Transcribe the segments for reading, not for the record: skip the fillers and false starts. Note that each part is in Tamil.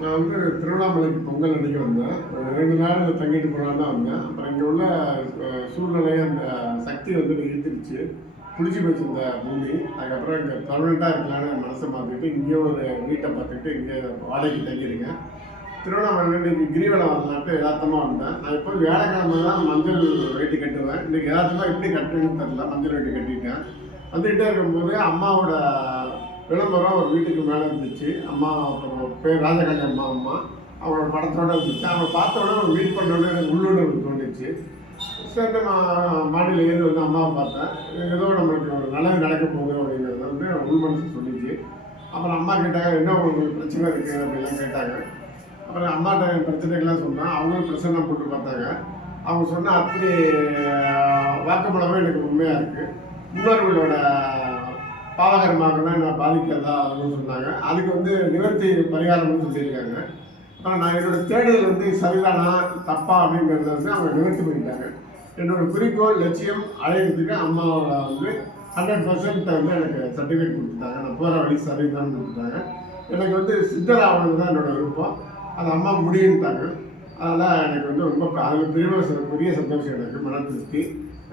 நான் வந்து திருவண்ணாமலைக்கு பொங்கல் அன்னைக்கு வந்தேன். 2 நாள் தங்கிட்டு போகலான்னு தான் வந்தேன். அப்புறம் இங்கே உள்ள சூழ்நிலை அந்த சக்தி வந்து இழுத்துருச்சு. புளிச்சு போச்சு இந்த பூமி. அதுக்கப்புறம் இங்கே பர்மனெண்ட்டாக இருக்கலான்னு மனசை மாற்றிட்டு இங்கேயே ஒரு வீட்டை பார்த்துக்கிட்டு இங்கே வாடகைக்கு தங்கியிருக்கேன். திருவண்ணாமலையில் இன்றைக்கி கிரிவலம் வரலான்ட்டு யதார்த்தமாக வந்தேன். நான் எப்போது வியாழக்கிழமை தான் மஞ்சள் வேட்டி கட்டுவேன். இன்றைக்கி யதார்த்தமாக எப்படி கட்டுன்னு தெரில, மஞ்சள் வேட்டி கட்டிட்டேன். வந்துகிட்டே இருக்கும்போது அம்மாவோட விளம்பரம் ஒரு வீட்டுக்கு மேலே இருந்துச்சு. அம்மா பேர் ராஜகாளி அம்மா அவங்களோட படத்தோடு இருந்துச்சு. அவங்களை பார்த்தோன்னே அவங்க மீட் பண்ணோன்னே எனக்கு உள்ளுணர்வு தோணுச்சு. சரி நான் மாடியில் ஏறி வந்து அம்மாவை பார்த்தேன். ஏதோ நம்மளுக்கு ஒரு நல்லது நடக்க போகுது அப்படிங்கிறத வந்து உள் மனசு சொல்லிச்சு. அப்புறம் அம்மா கேட்டாங்க, என்ன உங்களுக்கு பிரச்சனை இருக்குது அப்படின்லாம் கேட்டாங்க. அப்புறம் அம்மாட்ட என் பிரச்சனைகள்லாம் சொன்னேன். அவங்களும் பிரச்சனை போட்டு பார்த்தாங்க. அவங்க சொன்ன அத்தனை வாக்குமூலமே எனக்கு உண்மையாக இருக்குது. முன்னோர்களோட பாவகரமாகலாம் நான் பாதிக்கிறதா அப்படின்னு சொன்னாங்க. அதுக்கு வந்து நிவர்த்தி பரிகாரம்னு சொல்லியிருக்காங்க. அப்புறம் நான் என்னோடய தேடுதல் வந்து சரிதானா தப்பா அப்படிங்கிறத வந்து அவங்க நிவர்த்தி பண்ணிட்டாங்க. என்னோடய குறிக்கோள் லட்சியம் அடையிறதுக்கு அம்மாவோட வந்து 100% வந்து எனக்கு சர்டிஃபிகேட் கொடுத்துட்டாங்க. நான் போகிற வழி சரிதான்னு கொடுத்துட்டாங்க. எனக்கு வந்து சித்தர் ஆகணுன்னு தான் என்னோடய விருப்பம். அது அம்மா முடியுன்ட்டாங்க. அதெல்லாம் எனக்கு வந்து ரொம்ப அதில் பெரிய சந்தோஷம், எனக்கு மன திருப்தி.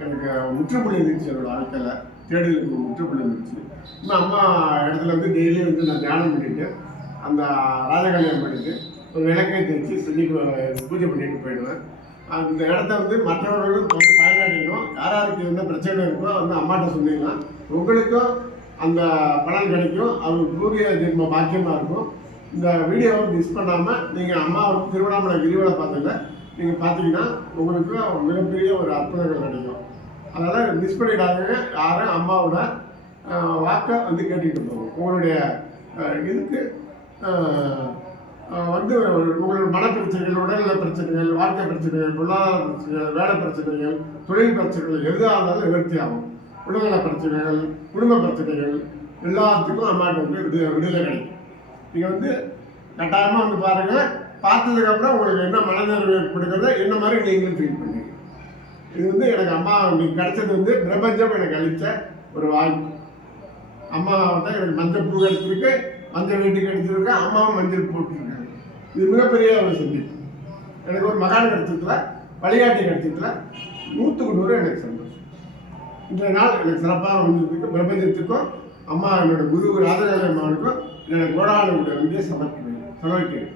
எனக்கு முற்றுப்புள்ளி இருந்துச்சு என்னோடய வாழ்க்கையில். தேடுதலுக்கு முற்றுப்புள்ளி இருந்துச்சு. இன்னும் அம்மா இடத்துல வந்து டெய்லி வந்து நான் தியானம் பண்ணிவிட்டு அந்த ராஜகல்யாணம் பண்ணிவிட்டு ஒரு விளக்கை தேய்ச்சி செஞ்சுட்டு பூஜை பண்ணிட்டு போயிடுவேன். அந்த இடத்த வந்து மற்றவர்களும் வந்து பயனடையணும். யாராருக்கு எந்த பிரச்சனை இருக்கோ வந்து அம்மாட்ட சொன்னீங்கன்னா உங்களுக்கும் அந்த பலன் கிடைக்கும். அது பூரிய ஜென்ம பாக்கியமாக இருக்கும். இந்த வீடியோவை மிஸ் பண்ணாமல் நீங்கள் அம்மா வந்து திருவண்ணாமலை கிரிவலம் பார்த்ததில்ல நீங்கள் பார்த்தீங்கன்னா உங்களுக்கு மிகப்பெரிய ஒரு அற்புதங்கள் கிடைக்கும். அதனால் மிஸ் பண்ணிடாதீங்க. யாரும் அம்மாவோட வாக்கை வந்து கேட்டுக்கிட்டு போகும். உங்களுடைய இதுக்கு வந்து உங்களோட மனப்பிரச்சனைகள், உடல்நல பிரச்சனைகள், வாழ்க்கை பிரச்சனைகள், பொருளாதார பிரச்சனைகள், வேலை பிரச்சனைகள், தொழில் பிரச்சனைகள் எதுவாக இருந்தாலும் நிவர்த்தி ஆகும். உடல்நல பிரச்சனைகள், குடும்ப பிரச்சனைகள் எல்லாத்துக்கும் அம்மாட்ட வந்து விடுதலை கிடைக்கும். நீங்கள் வந்து கட்டாயமாக வந்து பாருங்கள். பார்த்ததுக்கப்புறம் உங்களுக்கு என்ன மனநிறைவு ஏற்படுகிறத என்ன மாதிரி நீங்களும் ஃபீல் பண்ணுவீங்க. இது வந்து எனக்கு அம்மா இன்னைக்கு கிடைச்சது வந்து பிரபஞ்சம் எனக்கு அளித்த ஒரு வாய்ப்பு. அம்மா தான் எனக்கு மஞ்சள் பூ கிடைச்சிருக்கு, மஞ்சள் வேட்டி கிடைச்சிருக்கு, அம்மாவும் மஞ்சள் போட்டுருக்காங்க. இது மிகப்பெரிய ஒரு சந்திப்பு. எனக்கு ஒரு மகான் கிடைச்சதுல, வழிகாட்டி கிடைச்சதுல 100க்கு 100 எனக்கு சந்தோஷம். இன்றைய நாள் எனக்கு சிறப்பாக அமைஞ்சதுக்கு பிரபஞ்சத்துக்கும் அம்மா என்னோட குரு ராஜகாளி அம்மாவுக்கும் என்னோட கோடான நன்றியை சமர்ப்பிக்கிறேன்.